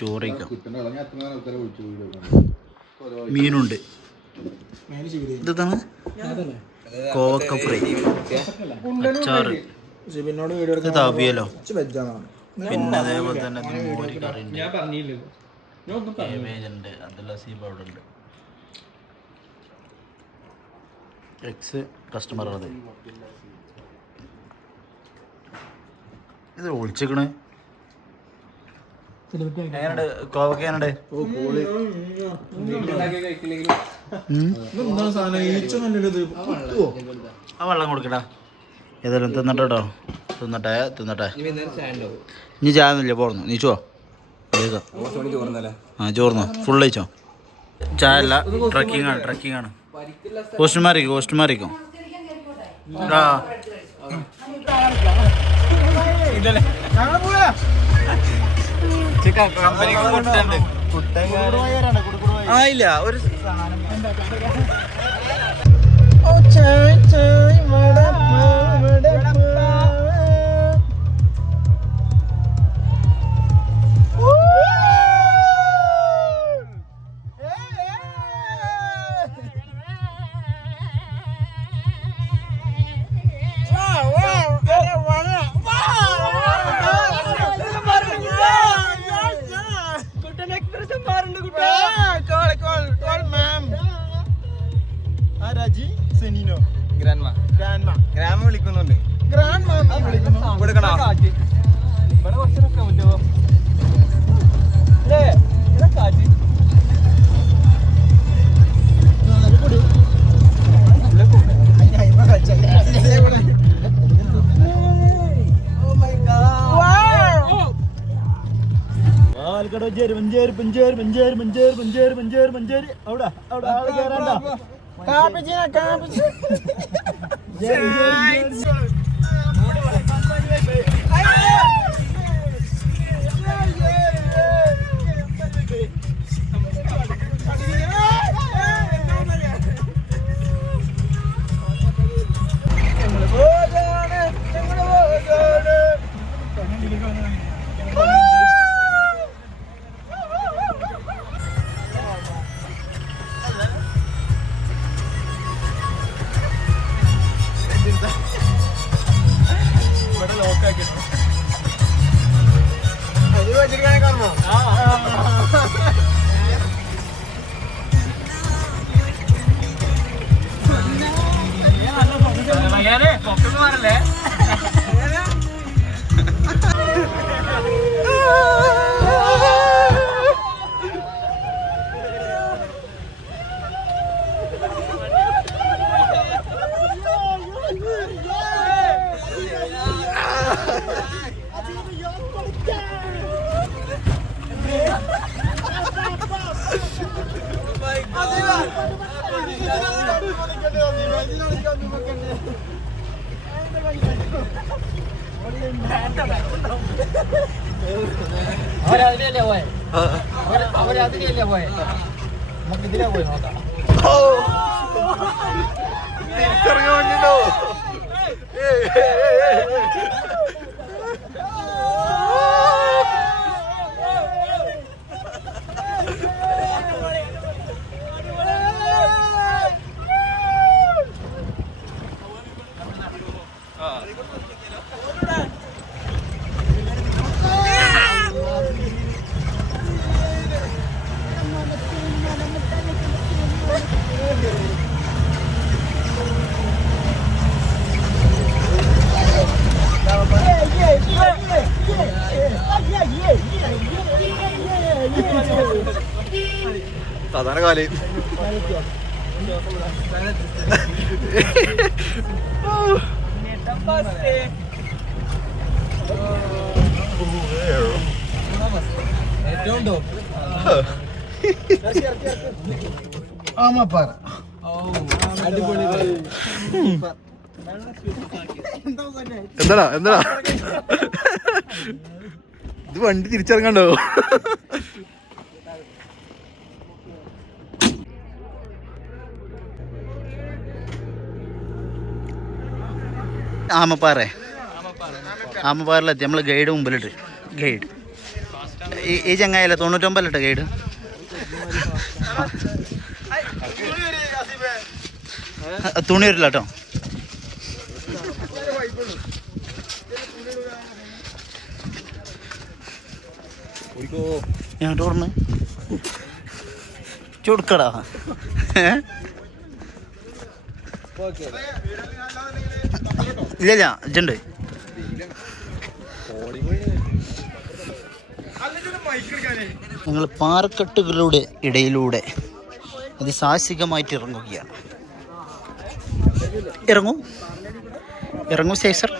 ചോറ് കഴിക്കാം. മീനുണ്ട്. ഇതാണ് കോവക്ക ഫ്രൈ, അച്ചാറ്, തവിയലോ, പിന്നെ അതേപോലെ തന്നെ മോര് കറിയുണ്ട്, കേബേജുണ്ട്, അബ്ദുല്ലസീബ് അവിടെ ഉണ്ട്. എക്സ് കസ്റ്റമറാണത്. ഇത് ഒളിച്ചേക്കണ്. എങ്ങനെയുണ്ട് കോവക്ക? എങ്ങനെയുണ്ട്? ആ വെള്ളം കൊടുക്കട്ടാ. ഏതായാലും തിന്നട്ടോ, തിന്നട്ടെ. നീ ചായൊന്നുമില്ല, പോർന്നു നീച്ചോ. ആ ചോർന്നോ, ഫുൾ കഴിച്ചോ. ചായ അല്ല, ട്രക്കിംഗ് ആണ്. കോസ്റ്റ്മാരിക്കും ആ ഇല്ല ഒരു ഗ്രാമ വിളിക്കുന്നുണ്ട്. മഞ്ചേരി അവിടെ ആള് കേറാണ്ട. അവരതിലല്ലേ പോയെ, നമുക്ക് ഇതിലേ പോയി നോക്കാം. തിരിച്ചറിയാണ്ടോ? സാധാരണ കാലം ആമാപ്പാറ എന്താ ഇത് വണ്ടി തിരിച്ചിറങ്ങണ്ടോ? ആമപ്പാറയിലെത്തി. നമ്മൾ ഗൈഡ് മുമ്പിലിട്ട് ഈ ചങ്ങായല്ലേ 99 ഗൈഡ്. തുണി വരില്ല കേട്ടോ. ഞാൻ ഓർമ്മ ചുടുക്കടാ. ഇല്ല ഇജുണ്ട്. ഞങ്ങൾ പാറക്കെട്ടുകളുടെ ഇടയിലൂടെ അതിസാഹസികമായിട്ട് ഇറങ്ങുകയാണ്. ഇറങ്ങൂ സേസർ.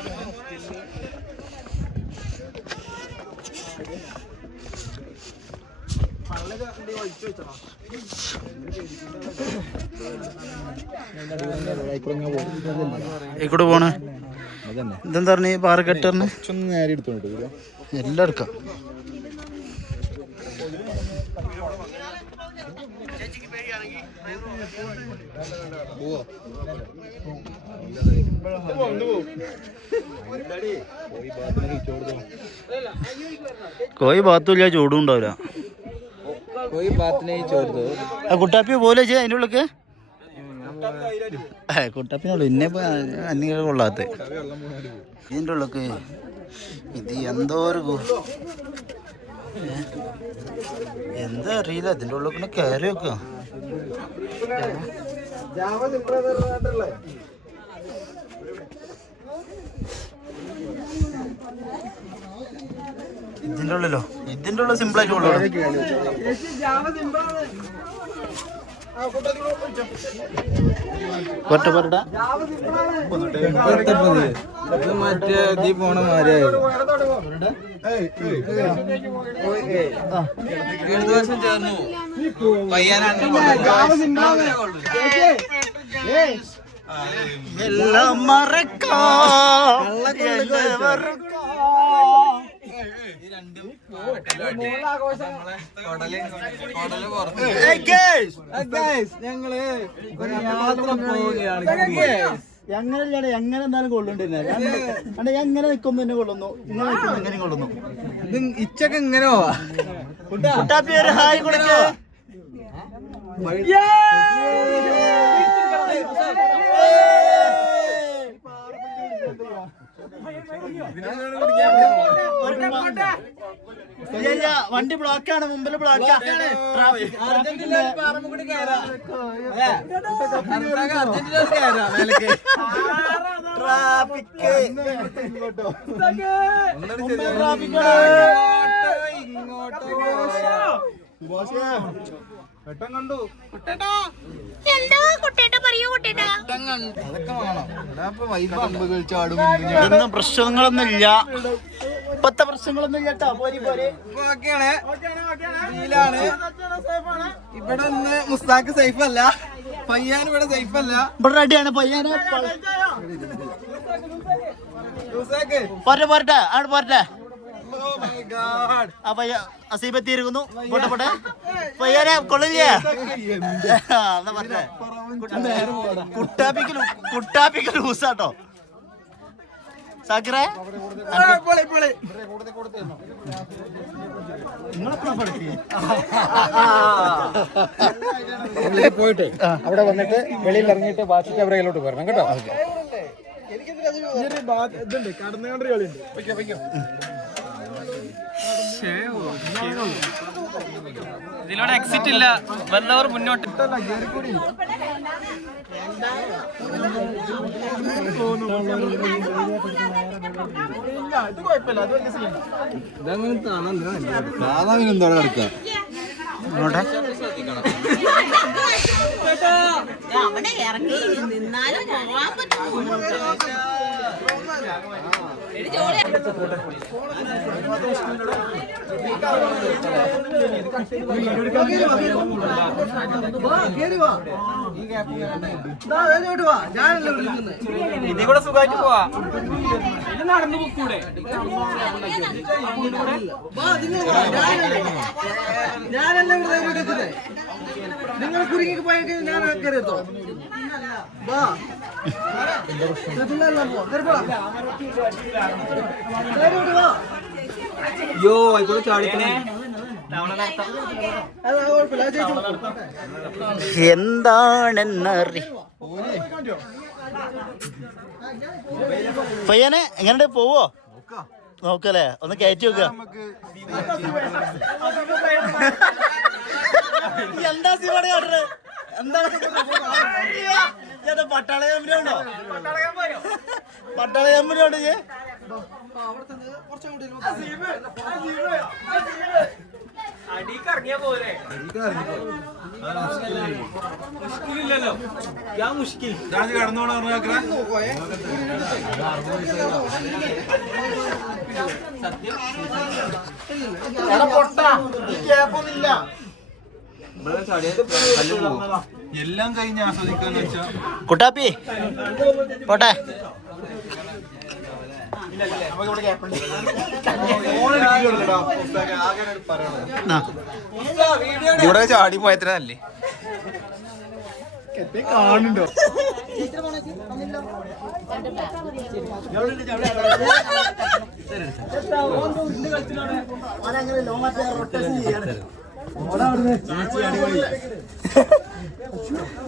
ഇവിടെ പോണേ ഇതെന്താ പറഞ്ഞ പാറക്കെട്ട് പറഞ്ഞ എല്ലാം എടുക്കാം. കോയി ഭാഗത്തുമില്ല, ചൂടും ഉണ്ടാവില്ല. കുട്ടാപ്പി പോലെ അതിൻ്റെ ഉള്ളൊക്കെ കുട്ടാപ്പിനുള്ളു ഇന്നെ അന്യ കൊള്ളാത്ത ഇതിൻ്റെ ഉള്ളൊക്കെ. ഇത് എന്തോ ഒരു എന്താ അറിയില്ല. ഇതിൻ്റെ ഉള്ളിൽ പിന്നെ കയറി വെക്കുക. ഇതിൻ്റെ ഉള്ളിലോ ഇതിൻ്റെ ഉള്ളിൽ സിമ്പിളായിട്ട് കൊള്ളു. മറ്റേ പോണ മാരിയായിരുന്നു. ചേർന്നു എല്ലാം മറക്കാം. ഞങ്ങള് യാത്ര പോവുകയാണ്. എങ്ങനെ എങ്ങനെ എന്തായാലും കൊള്ളുണ്ടില്ല. എങ്ങനെ നിൽക്കുന്നു എന്നെ കൊള്ളുന്നു, ഇങ്ങനെ നിൽക്കുന്നു എങ്ങനെ കൊള്ളുന്നു. ഇച്ചൊക്കെ ഇങ്ങനെയോ കുട്ടാപ്പി ഒരു ഹായ് കൊടുക്ക്. വണ്ടി ബ്ലോക്കാണ്, മുമ്പിൽ ബ്ലോക്കാണ്. ഇതൊന്നും പ്രശ്നങ്ങളൊന്നുമില്ല. ഇപ്പത്തെ പ്രശ്നങ്ങളൊന്നും കേട്ടോ. ഇവിടെ ഒന്ന് മുസ്താഖ് സേഫ് അല്ല, പയ്യാൻ ഇവിടെ സേഫ് അല്ല. ഇവിടെ റെഡിയാണ് പയ്യാന്. പോരട്ടെ പോരട്ടെ അവിടെ പോരട്ടെ. അസീബെത്തിയിരിക്കുന്നു. പോട്ടെ പോട്ടെ പയ്യാനെ കൊള്ളില്ലേ. കുട്ടാപ്പിക്ക് ലൂസാട്ടോ സാക്കിറേ. പോയിട്ട് അവിടെ വന്നിട്ട് വെളിയിൽ ഇറങ്ങിയിട്ട് ബാക്കി അവരെ കയ്യിലോട്ട് വരണം കേട്ടോ. ഇതുണ്ട് കടന്നുകൊണ്ട് കളിയുണ്ട്. ഇതിലൂടെ എക്സിറ്റ് ഇല്ല, വന്നവർ മുന്നോട്ട്. ഇതെന്തോടെ കിടക്കുക അവിടെ ഇറങ്ങി നിന്നാലും പോകാൻ പറ്റുമോ? ഇതിൽ കൂടെ സുഖമായിട്ട് പോവാ. ഇത് നടന്നു പോക്കൂടെ? ഞാനല്ലേ നിങ്ങൾ കുരുങ്ങി പോയെങ്കിൽ ഞാൻ കയറിയെത്തോ. യോ ആയിക്കോട്ടെ ചാടിക്കണേ. എന്താണെന്നറി പയ്യനെ എങ്ങനെ പോവോ നോക്കല്ലേ ഒന്ന് കയറ്റി വെക്ക എന്താ സിനിമ എന്താണ് പട്ടാള കമ്പനിയുണ്ടോ പട്ടാള കമ്പനിയുണ്ട് അടിക്കറങ്ങിയാ പോരെ മുഷ്കിലില്ലല്ലോ യാ മുഷ്കിൽ കടന്നോളാം എല്ലാം കഴിഞ്ഞ് ആസ്വദിക്കാന്ന് വെച്ചാ കുട്ടാപ്പി പോട്ടെ ഇവിടെ ചാടി പോയത്രല്ലേ കാണുന്നുണ്ടോ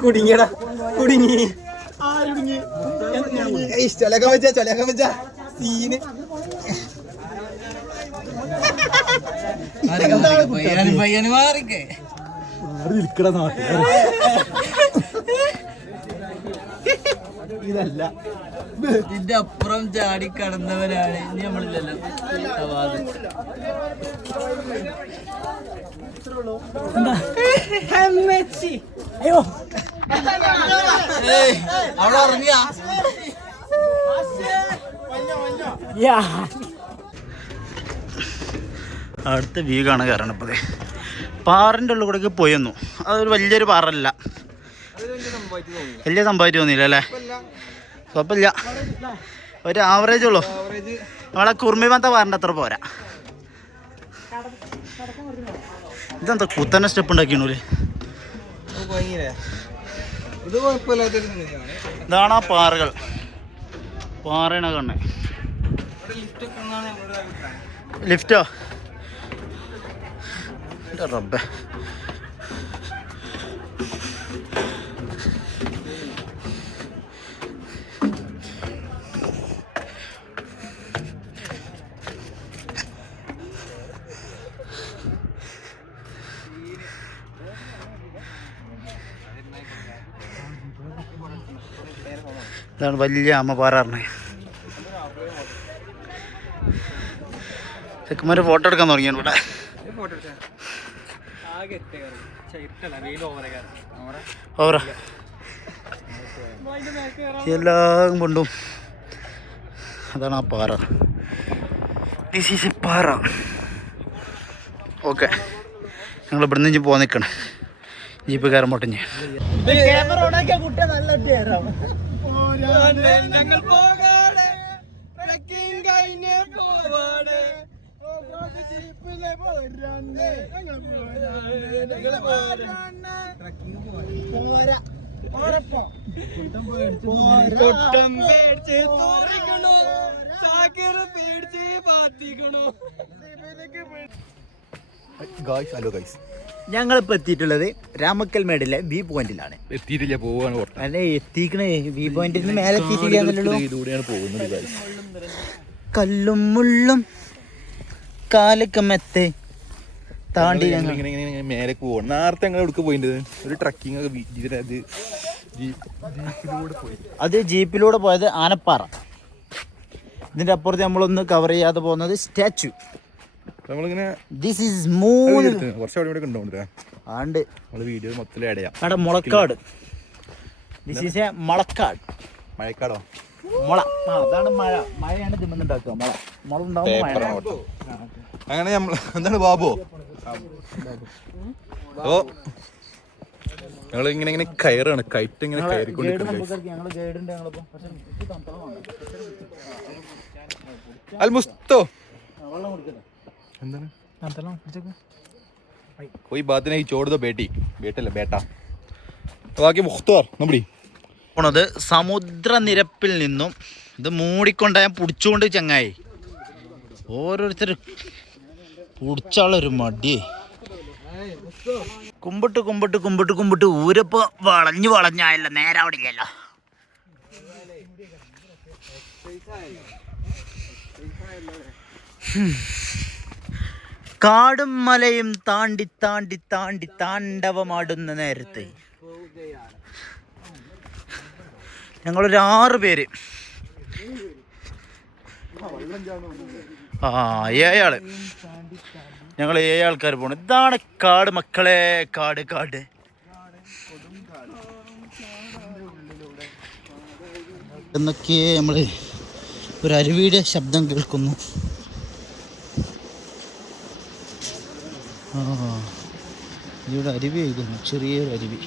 കുടുങ്ങിയടാ കുടുങ്ങി ചൊലക്കാൻ വെച്ചാ സീന് പയ്യന് മാറിക്കേ ഇതല്ല ഇതിന്റെ അപ്പുറം ചാടി കടന്നവനാണ് ഇനി നമ്മളില്ലല്ലോ അയ്യോ അവിടെ ഇറങ്ങിയ അടുത്ത വ്യൂ കാണാൻ കയറണം ഇപ്പോൾ പാറിൻ്റെ ഉള്ളിൽ കൂടെ പോയി വന്നു അതൊരു വലിയൊരു പാറല്ല വലിയ സംഭവമായിട്ട് തോന്നിയില്ല അല്ലേ കുഴപ്പമില്ല ഒരു ആവറേജ് ഉള്ളൂ നമ്മളെ കുർമിമത്ത പാറിൻ്റെ അത്ര പോരാ ഇതെന്താ കുത്തന്നെ സ്റ്റെപ്പ് ഉണ്ടാക്കിയണൂല് ഇതാണ് ആ പാറകൾ പാറയാണ് കണ്ണേ ലിഫ്റ്റോ റബ്ബേ ഇതാണ് വലിയ അമ്മ പറഞ്ഞേ ചെക്കന്മാര് ഫോട്ടോ എടുക്കാൻ തുടങ്ങിയാണ് ഇവിടെ ഓവറാ എല്ലാം കൊണ്ടും അതാണ് ആ പാറ ദിസ് ഈസ് എ പാറ ഓക്കെ ഞങ്ങൾ ഇവിടെ നിന്ന് പോകാൻ നിൽക്കണം ജീപ്പ് കയറാൻ പോട്ടെ ക്യാമറ ഓണാക്കിയ കുട്ടിയെ നല്ല ഞങ്ങൾ പോകാതെ കഴിഞ്ഞ് പോവാതെ ഞങ്ങളിപ്പോ എത്തിയിട്ടുള്ളത് രാമക്കൽ മേടിലെ വ്യൂ പോയിന്റിലാണ്. എത്തിയിട്ടില്ല, പോവാണ്. അല്ലെ എത്തിക്കണേ, വ്യൂ പോയിന്റിൽ നിന്ന് മേലെ എത്തിയിട്ടില്ല. പോകുന്നത് കല്ലും മുള്ളും കാലക്കമെത്തെ താണ്ടി മേലെ പോവാണ്. നേരത്തെ ഞങ്ങൾ എവിടെ പോയിട്ടുണ്ട്, ഒരു ട്രക്കിംഗ് ഒക്കെ അത് ജീപ്പിലൂടെ പോയത് ആനപ്പാറ. ഇതിന്റെ അപ്പുറത്ത് നമ്മളൊന്ന് കവർ ചെയ്യാതെ പോകുന്നത് സ്റ്റാച്ചു. ദിസ് ഈസ് വീഡിയോ മൊത്തം മുളക്കാട്. ദിസ് ഈസ് എ മുളക്കാട്. മഴക്കാടോ? മുള. അതാണ് മഴ. മഴയാണ് തിന്നുണ്ടാക്കുക. മുള മുള ഉണ്ടാവുമ്പോൾ അങ്ങനെ എന്താണ് ബാബു? ഓ ഞങ്ങൾ ഇങ്ങനെ കയറാണ്, കയറ്റ് ഇങ്ങനെ കയറിക്കൊണ്ടിരിക്കുന്നത്. कोई बात नहीं, छोड़ दो बेटी. बेटല്ല बेटा. ബാക്കി മുഖ്താർ നമ്മടി പോണത് സമുദ്രനിരപ്പിൽ നിന്നും ഇത് മൂടിക്കൊണ്ട് ഞാൻ പിടിച്ചുകൊണ്ട് ചങ്ങായി ഓരോരുത്തർ പിടിച്ചാളൊരു മടിയേ. കുമ്പിട്ട് കുമ്പിട്ട് കുമ്പിട്ട് കുമ്പിട്ട് ഊരപ്പോ വളഞ്ഞായല്ലോ, നേരെ അവിടെ ഇല്ലല്ലോ. കാടും മലയും താണ്ടി താണ്ടി താണ്ടി താണ്ഡവമാടുന്ന നേരത്ത് ഞങ്ങളൊരു 6 പേര്, 7 ആള്, ഞങ്ങൾ 7 ആൾക്കാർ പോണം. ഇതാണ് കാട് മക്കളെ, കാട് കാട്. എന്നൊക്കെ നമ്മൾ ഒരു അരുവിയുടെ ശബ്ദം കേൾക്കുന്നു. ഇവിടെ അരുവി ആയിരുന്നു, ചെറിയൊരു അരുവി.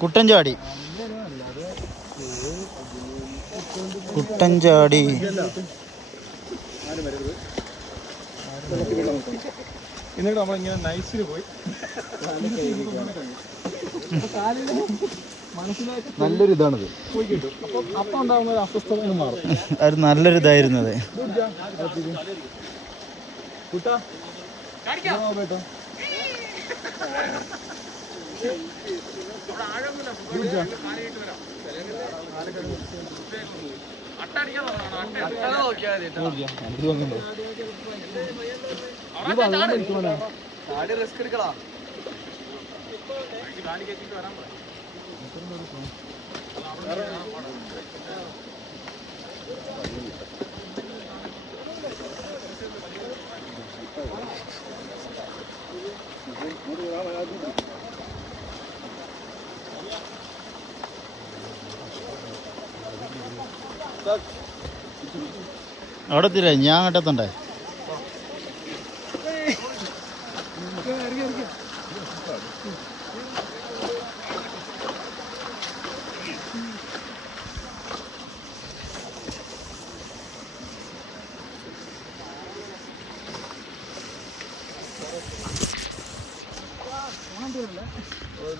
കുട്ടൻചാടി എന്നിട്ട് നമ്മളിങ്ങനെ നൈസിൽ പോയി നല്ലൊരു ഇതാണത്. അപ്പം ഉണ്ടാകുന്ന ഒരു അസ്വസ്ഥത മാറും. അത് നല്ലൊരു ഇതായിരുന്നത്. അവിടെ എത്തില്ലേ? ഞാൻ അങ്ങോട്ടെത്തണ്ടേ?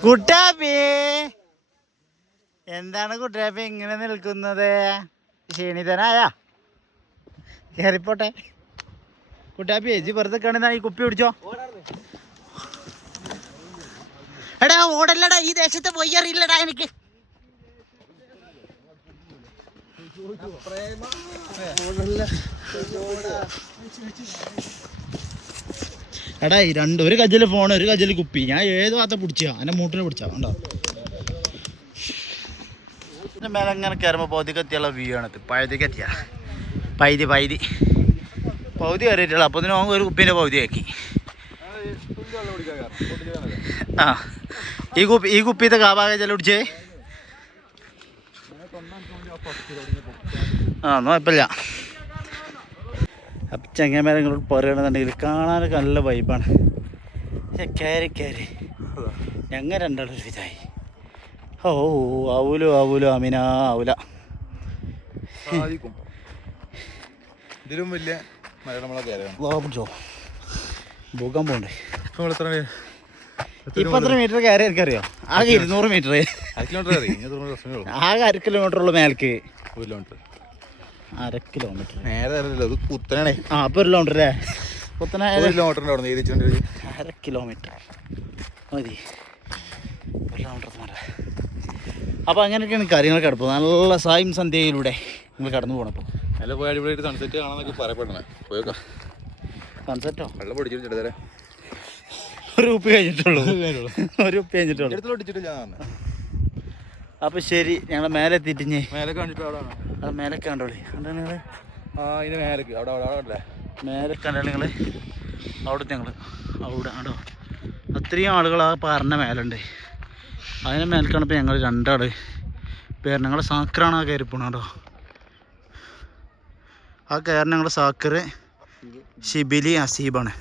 കുട്ടാപ്പി, എന്താണ് കുട്ടാപ്പി ഇങ്ങനെ നിൽക്കുന്നത്? ക്ഷീണിതനായ കയറിപ്പോട്ടെ. കുട്ടാപ്പി ഏജ് വെറുതെ കാണുന്ന ഈ കുപ്പി പിടിച്ചോ. എടാ ഓടല്ലടാ, ഈ ദേശത്ത് പോയി അറിയില്ലടാ എനിക്ക്. എടാ ഈ ഒരു കജ്ജില് ഫോൺ, ഒരു കജ്ജില് കുപ്പി. ഞാൻ ഏത് ഭാഗത്തെ പിടിച്ചാ? എന്നെ മൂട്ടിനെ പിടിച്ചാ ഉണ്ടോ? മേലെ ഇങ്ങനെ കയറുമ്പോൾ പൗതിക്ക് എത്തിയുള്ള വ്യൂ ആണത്. പഴുതിക്ക് എത്തിയ പൗതി കയറിയിട്ടുള്ള. അപ്പോൾ ഇതിന് ഒരു കുപ്പീൻ്റെ പൗതി ആക്കി. ആ ഈ കുപ്പിത്തെ കാഭാഗ ചെല്ലാം പിടിച്ചേ. ഒന്നും കുഴപ്പമില്ല. അപ്പം ചെങ്ങന്മാരെങ്ങളോട് പറയുകയാണെന്നുണ്ടെങ്കിൽ കാണാനൊക്കെ നല്ല വൈബാണ്. പക്ഷെ കയറി ഞങ്ങൾ രണ്ടാളും ഒരു ഇതായി. ഓ ആവൂലോ അമീന ആവൂല. ഇതിലും വലിയ പിടിച്ചോ, പോകാൻ പോണ്ടേ. ഇപ്പം എത്ര മീറ്റർ കയറി എനിക്കറിയോ? ആകെ 200 മീറ്റർ. ആകെ 1 കിലോമീറ്ററുള്ള മേൽക്ക്. 1 കിലോമീറ്റർ നേരെ കുത്തനാണേ. അപ്പോൾ 1 കിലോമീറ്റർ അല്ലേ? കുത്തനെ 1 കിലോമീറ്റർ മതി. 1 കിലോമീറ്റർ മാറ. അപ്പോൾ അങ്ങനെയൊക്കെയാണ് കാര്യങ്ങൾ കിടപ്പും. നല്ല സായും സന്ധ്യയിലൂടെ നിങ്ങൾ കടന്നു പോകണം. നല്ല പോയി അടിപൊളിയായിട്ട് സൺസെറ്റ് കാണാന്നൊക്കെ പറയപ്പെടുന്നത്. പോയേക്കാം. സൺസെറ്റോ? വെള്ളം പൊടിച്ചിട്ട് ഒരു ഉപ്പ് കഴിഞ്ഞിട്ടുള്ളൂ. അപ്പോൾ ശരി, ഞങ്ങൾ മേലെ എത്തിയിട്ട് മേലെ കണ്ടിട്ട് അത് മേലെ കണ്ടോളി. എന്താണ് നിങ്ങൾ മേലെ കണ്ടാൽ നിങ്ങൾ അവിടുത്തെ അവിടെ ആടോ അത്രയും ആളുകൾ ആ പാറിൻ്റെ മേലുണ്ട്. അതിന് മേൽക്കാണിപ്പോൾ ഞങ്ങൾ 2 ആൾ പേര്. ഞങ്ങളുടെ സാക്കറാണ് ആ കയറി പോണോ. ആ കയറി ഞങ്ങളുടെ സാക്കർ ഷിബിലി അസീബാണ്.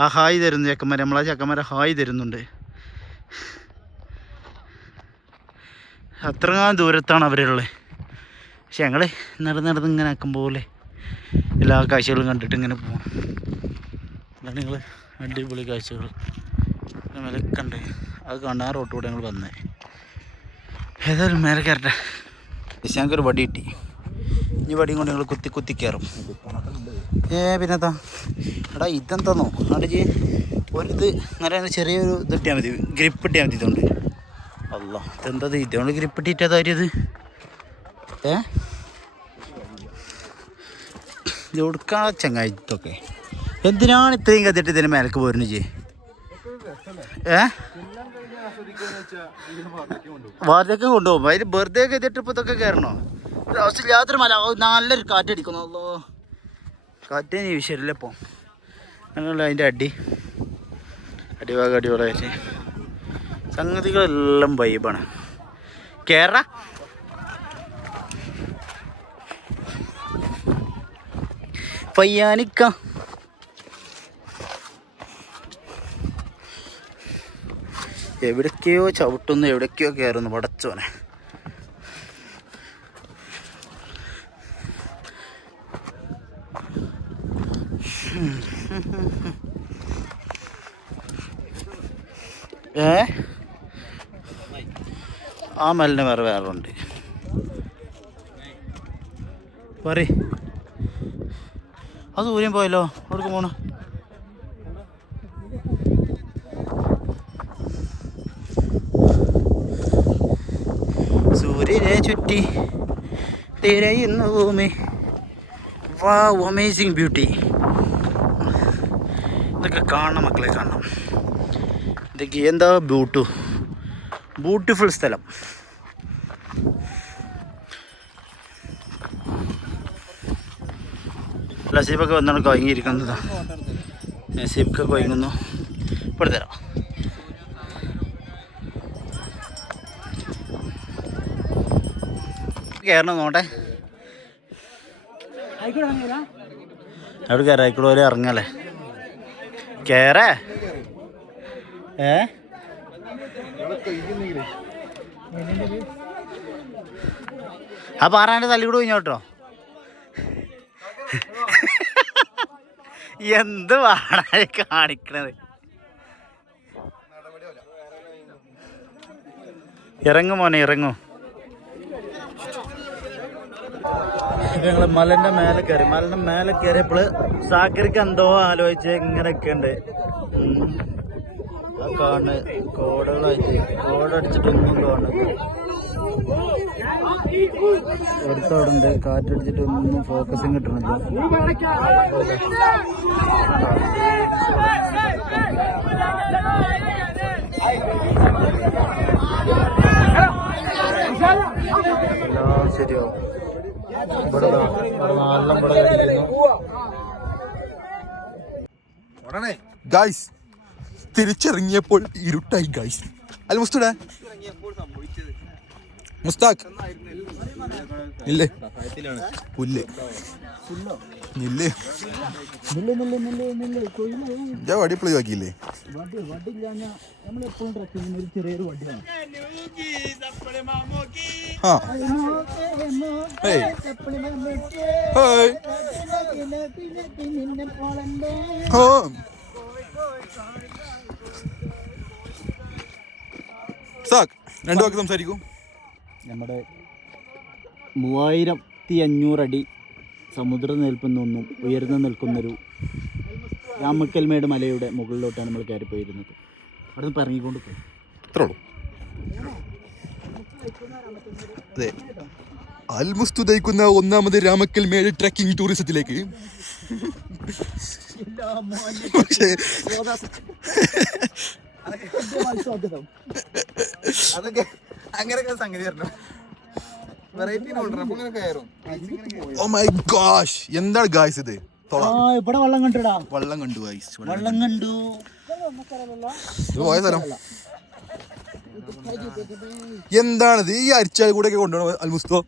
ആ ഹായ് തരുന്നു ചെക്കന്മാർ. നമ്മളാ ചെക്കന്മാരെ ഹായ് തരുന്നുണ്ട്. അത്രയും ദൂരത്താണ് അവരുള്ളത്. പക്ഷെ ഞങ്ങൾ നടന്ന് ഇങ്ങനെ ആക്കുമ്പോൾ എല്ലാ കാഴ്ചകളും കണ്ടിട്ട് ഇങ്ങനെ പോകണം. അതാണ് നിങ്ങൾ അടിപൊളി കാഴ്ചകൾ മേലെ കണ്ട് അത് കാണാൻ റോട്ടിലൂടെ ഞങ്ങൾ വന്നേ. ഏതായാലും മേലെ കയറട്ടെ. ഞങ്ങൾക്കൊരു വടി കിട്ടി. ഈ വടിയും കൊണ്ട് ഞങ്ങൾ കുത്തി കുത്തി കയറും. പിന്നെത്താ എടാ ഇതെന്താന്നോ അവിടെ ഒരിത് ഇങ്ങനെ ചെറിയൊരു ഇത് ഇട്ടിയാൽ മതി, ഗ്രിപ്പ് ഇട്ടിയാൽ മതി. ഇതുകൊണ്ട് അല്ല ഇതെന്തത് ഇതുകൊണ്ട് ഗ്രിപ്പ് ഇട്ടിട്ടതായത് ഇത് കൊടുക്കാ ചങ്ങായിട്ടൊക്കെ. എന്തിനാണ് ഇത്രയും കത്തിട്ട് ഇതിന് മേലേക്ക് പോരുന്നു വാർത്തയൊക്കെ കൊണ്ടുപോകും. അതിൽ വെറുതെ കത്തിട്ട് ഇപ്പോൾ ഇതൊക്കെ കയറണോ? അവസ്ഥയില്ലാത്തൊരു മല, നല്ലൊരു കാറ്റടിക്കുന്നല്ലോ. കാറ്റേ വിഷയമില്ല ഇപ്പോൾ. അങ്ങനെയുള്ള അതിൻ്റെ അടിഭാഗം അടിപൊളിയായിട്ട് സംഗതികളെല്ലാം വൈബാണ്. കേറ പയ്യാനിക്ക എവിടേക്കോ ചവിട്ടുന്നു, എവിടേക്കോ കയറുന്നു. പടച്ചോനെ ആ മലിന് വേറെ ഉണ്ട്. പറ അത് ദൂരം പോയല്ലോ. അവിടേക്ക് പോണ സൂര്യനെ ചുറ്റി തിരയുന്ന ഭൂമി. വാവ്, അമേസിങ് ബ്യൂട്ടി. ഇതൊക്കെ കാണണം മക്കളെ, കാണണം. ഇതൊക്കെ എന്താ ബ്യൂട്ടിഫുൾ സ്ഥലം. നസീബൊക്കെ വന്നാണ് കൊയങ്ങിയിരിക്കുന്നത്. നസീബൊക്കെ കൊയങ്ങുന്നു. ഇപ്പോൾ തരാം. കയറണം നോട്ടെ. അവിടെ കയറാം. ആയിക്കൂടെ പോലെ ഇറങ്ങല്ലേ. കേറേ ആ പാറാൻ്റെ തല്ലിക്കൂടെ കഴിഞ്ഞോട്ടോ. എന്ത് പാടാ കാണിക്കണത്. ഇറങ്ങും മോനെ, ഇറങ്ങും. ഞങ്ങൾ മലൻ്റെ മേലെ കയറിയപ്പോൾ സാക്കർക്ക് എന്തോ ആലോചിച്ച് ഇങ്ങനെയൊക്കെ ഉണ്ട്. ആ കാണുന്നത് കോടകളായിട്ട് കോടടിച്ചിട്ടൊന്നും കാണുന്നത് എടുത്തവിടുണ്ട്. കാറ്റടിച്ചിട്ടൊന്നും ഫോക്കസിങ് കിട്ടണില്ല. എല്ലാം ശരിയാവും. ഇവിടെ നല്ല ഗൈസ് തിരിച്ചിറങ്ങിയപ്പോൾ ഇരുട്ടായി ഗൈസ്. അല്ല മുസ്തുടെ മുസ്താഖ് ഇല്ലേ പുല്ല് ഇല്ലേ ഞാൻ വടി പ്ലേ ആക്കിയില്ലേ. രണ്ടു വാക്ക് സംസാരിക്കൂ. നമ്മുടെ 3500 അടി സമുദ്രനിരപ്പിൽ നിന്നും ഉയർന്നു നിൽക്കുന്നൊരു രാമക്കൽമേട് മലയുടെ മുകളിലോട്ടാണ് നമ്മൾ കയറിപ്പോയിരുന്നത്. അവിടെ നിന്ന് ഇറങ്ങിക്കൊണ്ട് പോയി. അത്രേ ഉള്ളൂ. അതെ, അൽമുസ്തു നയിക്കുന്ന ഒന്നാമത് രാമക്കൽമേട് ട്രക്കിംഗ് ടൂറിസത്തിലേക്ക്. പക്ഷേ അതൊക്കെ അങ്ങനെയൊക്കെ സംഗതി പറഞ്ഞു. ഓ മൈ ഗോഷ്, എന്താണ് ഗായ്സ് ഇത്? ഇവിടെ വെള്ളം കണ്ടുടാ. വെള്ളം കണ്ടു ഗായ്സ്, വെള്ളം കണ്ടു. പോയ സ്ഥലം എന്താണിത്? ഈ അരിച്ചാൽ കൂടെ ഒക്കെ കൊണ്ടുപോകണം അൽമുസ്തോ.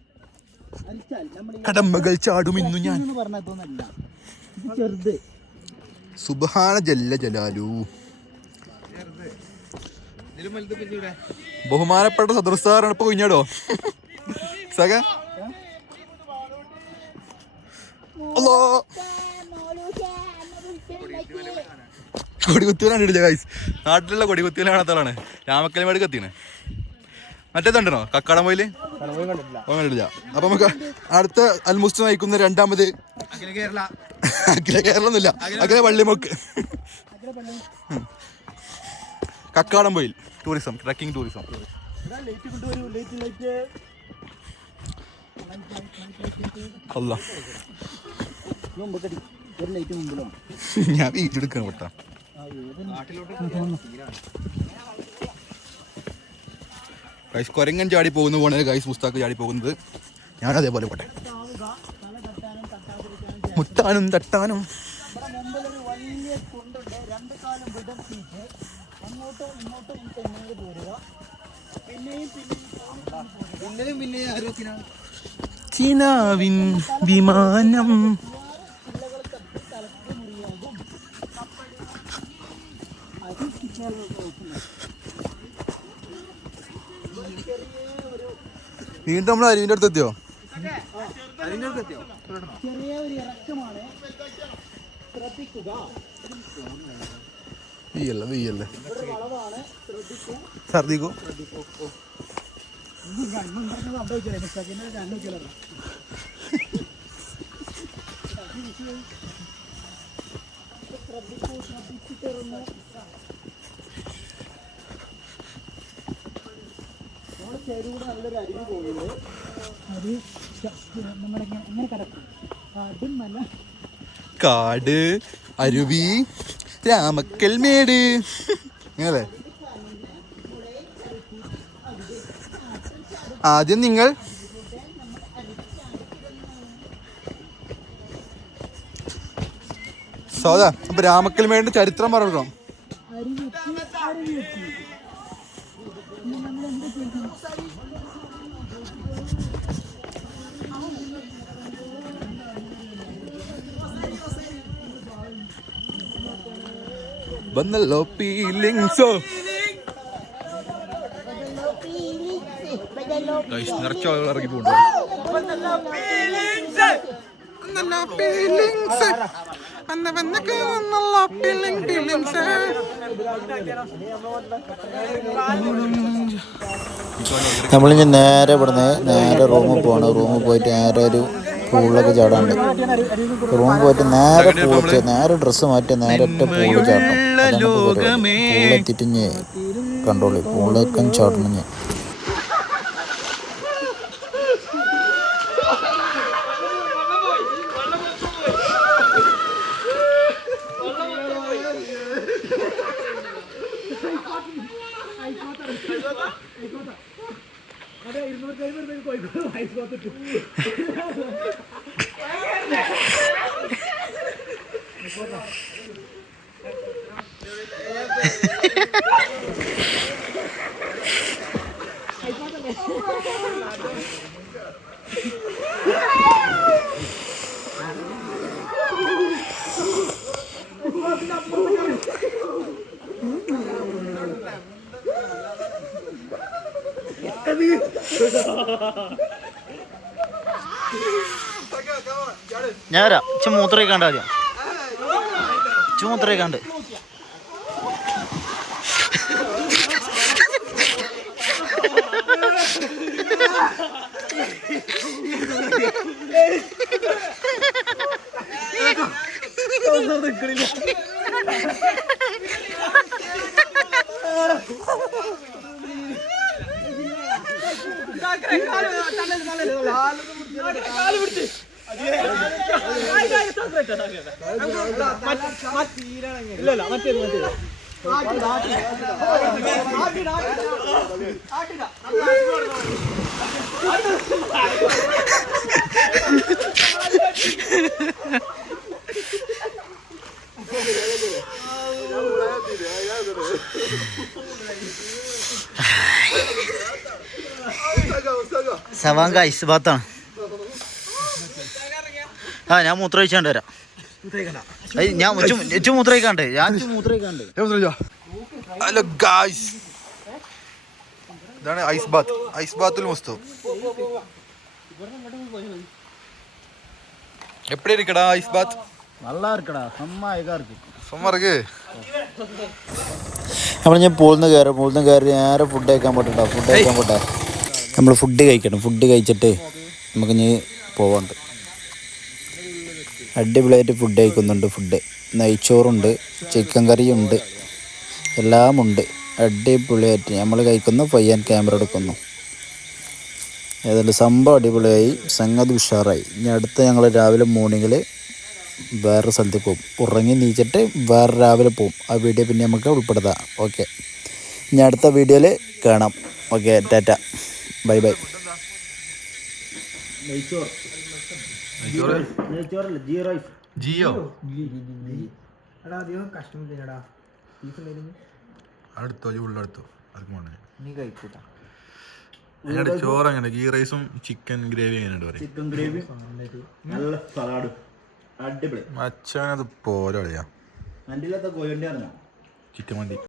കടമ്പകൾ ചാടും ഇന്നു ഞാൻ. സുബ്ഹാന ജല്ല ജലാലു. ബഹുമാനപ്പെട്ട സദൃസാറാണ് ഇപ്പൊ കുഞ്ഞാടോ സക. കൊടികുത്തിവലാണ് ഇടില്ല ഗൈസ്. നാട്ടിലുള്ള കൊടികുത്തിവല കാണാത്തതാണ് രാമക്കൽമേട് കത്തിയാണ്. മറ്റേതുണ്ടോ കക്കാടം പോയില് കണ്ടിട്ടില്ല. അപ്പൊ നമുക്ക് അടുത്ത അൽമുസ്തു നയിക്കുന്ന രണ്ടാമത് അഖില കേരളം ഒന്നുമില്ല, അഖില വള്ളിമുക്ക് കക്കാടം പോയിൽ ടൂറിസം, ട്രക്കിംഗ് ടൂറിസം. അല്ല ഞാൻ വീഡിയോ എടുക്കണം പെട്ടാ. ഗൈസ് കൊരങ്ങൻ ചാടി പോകുന്ന പോലെ ഗൈസ് മുസ്താഖ് ചാടി പോകുന്നത്, ഞാൻ അതേപോലെ പോട്ടെ. മുട്ടാനും തട്ടാനും ചീനാവിൻ വിമാനം. വീണ്ടും നമ്മൾ അരുവിന്റെ അടുത്ത് എത്തിയോ? വീയല്ലേ ഛർദിക്കോ? നല്ലൊരു അരുവി പോകുന്നത്, അത് നമ്മുടെ എങ്ങനെ കിടക്കും, കാട്, അരുവി, രാമക്കൽ മേട്, അങ്ങനെ. ആദ്യം നിങ്ങൾ സോദാ അപ്പൊ രാമക്കൽ മേടിന്റെ ചരിത്രം പറഞ്ഞോ. വന്നല്ലോ ഫീലിങ്സോ നിറച്ച ആളുകൾ ഇറങ്ങി പോകുന്നുണ്ട്. നമ്മളിനി നേരെ ഇവിടുന്ന് നേരെ റൂമിൽ പോകണം. റൂമിൽ പോയിട്ട് നേരെ ഒരു പൂളിലൊക്കെ ചാടാണ്ട്, റൂമിൽ പോയിട്ട് നേരെ പൂളിച്ച് നേരെ ഡ്രസ്സ് മാറ്റി നേരെ ഒറ്റ പൂളിൽ ചാടണം. പൂളെത്തിയിട്ട് ഞാൻ കണ്ടോളി, പൂളിലൊക്കെ ചാടണം ഞാൻ. ഞാൻ വരാം. മൂത്രയിക്കാണ്ട് ആദ്യം മൂത്രയിക്കാണ്ട്. സവാങ്ക ഐസ് ബാത്താണ്. ആ ഞാൻ മൂത്ര ഒഴിച്ചാണ്ട് വരാം. ഞാൻ മൂത്രയിക്കാണ്ട് ഹലോ ഗായ്സ്, ഇതാണ് ഐസ് ബാത്ത്. ഐസ് ബാത്തിൽ മുസ്തു എപ്പടി ഇരിക്കടാ ഐസ് ബാത്ത്? நல்லா இருக்கடா, செம்ம அழகா இருக்கு. சும்மா இருக்கு. അപ്പോൾ ഞാൻ പൂളിൽ നിന്ന് കയറി നേരെ ഫുഡ് കഴിക്കാൻ പോട്ടെ. നമ്മൾ ഫുഡ് കഴിക്കണം. ഫുഡ് കഴിച്ചിട്ട് നമുക്കിനി പോവാണ്ട്. അടിപൊളിയായിട്ട് ഫുഡ് കഴിക്കുന്നുണ്ട്. ഫുഡ് നെയ്ച്ചോറുണ്ട്, ചിക്കൻ കറിയുണ്ട്, എല്ലാമുണ്ട്. അടിപൊളിയായിട്ട് നമ്മൾ കഴിക്കുന്നു. പയ്യൻ ക്യാമറ എടുക്കുന്നു. ഏതായാലും സംഭവം അടിപൊളിയായി, സംഗതി ഉഷാറായി. ഇനി അടുത്ത ഞങ്ങൾ രാവിലെ മോർണിംഗിൽ വേറെ സ്ഥലത്തേക്ക് പോകും. ഉറങ്ങി നീച്ചിട്ട് വേറെ രാവിലെ പോകും. ആ വീഡിയോ പിന്നെ നമുക്ക് ഉൾപ്പെടുത്താം. ഓക്കെ, ഇനി അടുത്ത വീഡിയോയിൽ കാണാം. Okay, tata, bye bye. ജിയോ അടുത്തോ ഉള്ളടുത്തോ ചോറ് അങ്ങനെ ഗീ റൈസും ചിക്കൻ ഗ്രേവി എങ്ങനെയുണ്ട് പറയും. ചിക്കൻ ഗ്രേവി നല്ല സലാഡ് അടിപൊളി. അച്ഛനത് പോരാ എൻ്റെ കോയണ്ടി അറിഞ്ഞോ ചിക്കൻ മന്തി.